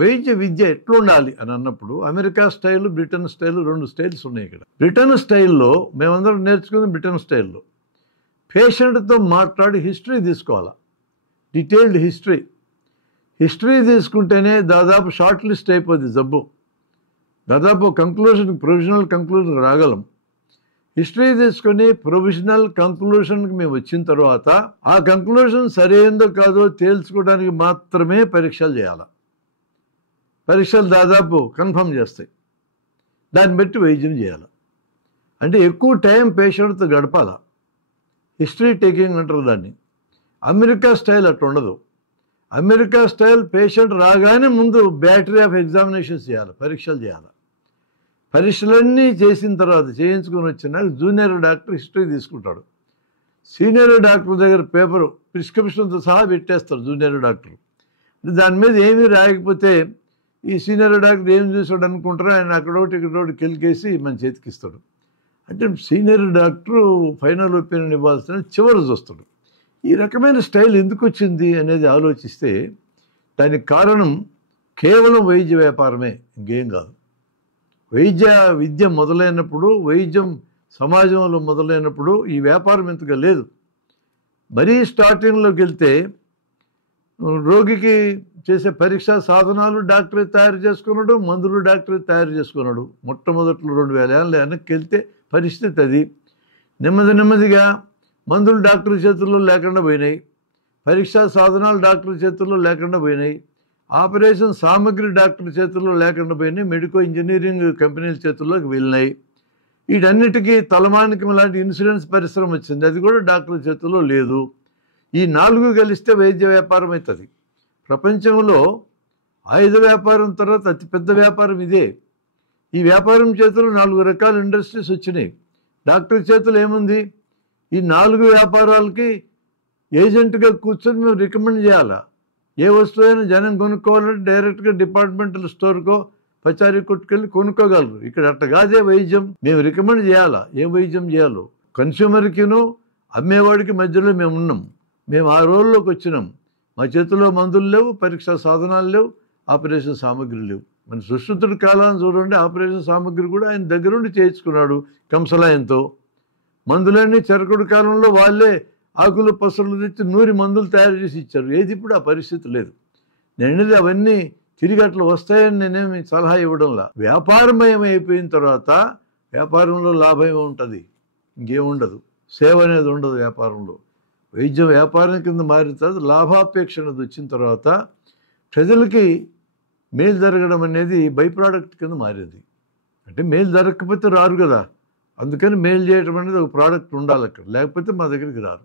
వైద్య విద్య ఎట్లుండాలి అని అన్నప్పుడు America style, Britain style 2 styles ఉన్నాయి ఇక్కడ. బ్రిటన్ స్టైల్లో మేమందరం నేర్చుకుంది బ్రిటన్ స్టైల్లో పేషెంట్తో మాట్లాడి హిస్టరీ తీసుకోవాలి, డీటెయిల్డ్ హిస్టరీ తీసుకుంటేనే దాదాపు షార్ట్ లిస్ట్ అయిపోద్ది జబ్బు. దాదాపు ప్రొవిజనల్ కంక్లూజన్ రాగలం. హిస్టరీ తీసుకొని ప్రొవిజనల్ కంక్లూషన్కి మేము వచ్చిన తర్వాత ఆ కంక్లూషన్ సరైందో కాదో తేల్చుకోవడానికి మాత్రమే పరీక్షలు చేయాలి. పరీక్షలు దాదాపు కన్ఫర్మ్ చేస్తాయి. దాన్ని బట్టి వైద్యం చేయాలి. అంటే ఎక్కువ టైం పేషెంట్తో గడపాల. హిస్టరీ టేకింగ్ అంటారు దాన్ని. అమెరికా స్టైల్ అట్లా ఉండదు. అమెరికా స్టైల్ పేషెంట్ రాగానే ముందు బ్యాటరీ ఆఫ్ ఎగ్జామినేషన్స్ చేయాలి, పరీక్షలు చేయాలి. పరీక్షలన్నీ చేసిన తర్వాత చేయించుకొని వచ్చినాక జూనియర్ డాక్టర్ హిస్టరీ తీసుకుంటాడు. సీనియర్ డాక్టర్ దగ్గర పేపరు ప్రిస్క్రిప్షన్తో సహా పెట్టేస్తారు జూనియర్ డాక్టర్. దాని మీద ఏమీ రాయకపోతే ఈ సీనియర్ డాక్టర్ ఏం చూసాడు అనుకుంటారో ఆయన అక్కడోటి ఇక్కడోటి కెలికేసి మన చేతికి ఇస్తాడు. అంటే సీనియర్ డాక్టరు ఫైనల్ ఒపీనియన్ ఇవ్వాల్సిన చివరి చూస్తాడు. ఈ రకమైన స్టైల్ ఎందుకు వచ్చింది అనేది ఆలోచిస్తే దానికి కారణం కేవలం వైద్య వ్యాపారమే, ఇంకేం కాదు. విద్య మొదలైనప్పుడు, వైద్యం సమాజంలో మొదలైనప్పుడు ఈ వ్యాపారం ఇంతగా లేదు. మరీ స్టార్టింగ్లోకి వెళ్తే రోగికి చేసే పరీక్షా సాధనాలు డాక్టరే తయారు చేసుకున్నాడు, మందులు డాక్టరే తయారు చేసుకున్నాడు. మొట్టమొదట్లో 2000 ఏళ్ళ వెనక్కి వెళ్తే పరిస్థితి అది. నెమ్మదిగా మందులు డాక్టర్ చేతుల్లో లేకుండా పోయినాయి, పరీక్షా సాధనాలు డాక్టర్ చేతుల్లో లేకుండా పోయినాయి, ఆపరేషన్ సామగ్రి డాక్టర్ చేతుల్లో లేకుండా పోయినాయి, మెడికో ఇంజనీరింగ్ కంపెనీల చేతుల్లోకి వెళ్ళినాయి. వీటన్నిటికీ తలమానికం లాంటి ఇన్సూరెన్స్ పరిశ్రమ వచ్చింది, అది కూడా డాక్టర్ చేతుల్లో లేదు. ఈ 4 కలిస్తే వైద్య వ్యాపారం అవుతుంది. ప్రపంచంలో ఆయుధ వ్యాపారం తర్వాత అతిపెద్ద వ్యాపారం ఇదే. ఈ వ్యాపారం చేతుల్లో 4 రకాల ఇండస్ట్రీస్ వచ్చినాయి. డాక్టర్ చేతులు ఏముంది? ఈ 4 వ్యాపారాలకి ఏజెంట్గా కూర్చొని మేము రికమెండ్ చేయాలా. ఏ వస్తువైనా జనం కొనుక్కోవాలంటే డైరెక్ట్గా డిపార్ట్మెంటల్ స్టోర్కో పచారీ కొట్టుకెళ్ళి కొనుక్కోగలరు. ఇక్కడ అట్ట కాదే వైద్యం. మేము రికమెండ్ చేయాలా ఏ వైద్యం చేయాలో. కన్స్యూమర్కిను అమ్మేవాడికి మధ్యలో మేము ఉన్నాం. మేము ఆ రోజుల్లోకి వచ్చినాం. మా చేతిలో మందులు లేవు, పరీక్షా సాధనాలు లేవు, ఆపరేషన్ సామగ్రి లేవు. మన సుశ్రుతుడి కాలాన్ని చూడండి, ఆపరేషన్ సామగ్రి కూడా ఆయన దగ్గరుండి చేయించుకున్నాడు కంసలాయంతో. మందులన్నీ చెరకుడు కాలంలో వాళ్ళే ఆకులు పసరులు తెచ్చి నూరి మందులు తయారు చేసి ఇచ్చారు. ఏది ఇప్పుడు ఆ పరిస్థితి లేదు. నేనేది అవన్నీ తిరిగి అట్లా వస్తాయని నేనేమి సలహా ఇవ్వడంలా. వ్యాపారమయం అయిపోయిన తర్వాత వ్యాపారంలో లాభం ఉంటుంది, ఇంకేముండదు. సేవ అనేది ఉండదు వ్యాపారంలో. వైద్యం వ్యాపారం కింద మారిన తర్వాత లాభాపేక్ష అనేది వచ్చిన తర్వాత ప్రజలకి మేలు జరగడం అనేది బై ప్రోడక్ట్ కింద మారేది. అంటే మేలు జరగకపోతే రారు కదా, అందుకని మేలు చేయడం అనేది ఒక ప్రోడక్ట్ ఉండాలి అక్కడ, లేకపోతే మా దగ్గరికి రారు.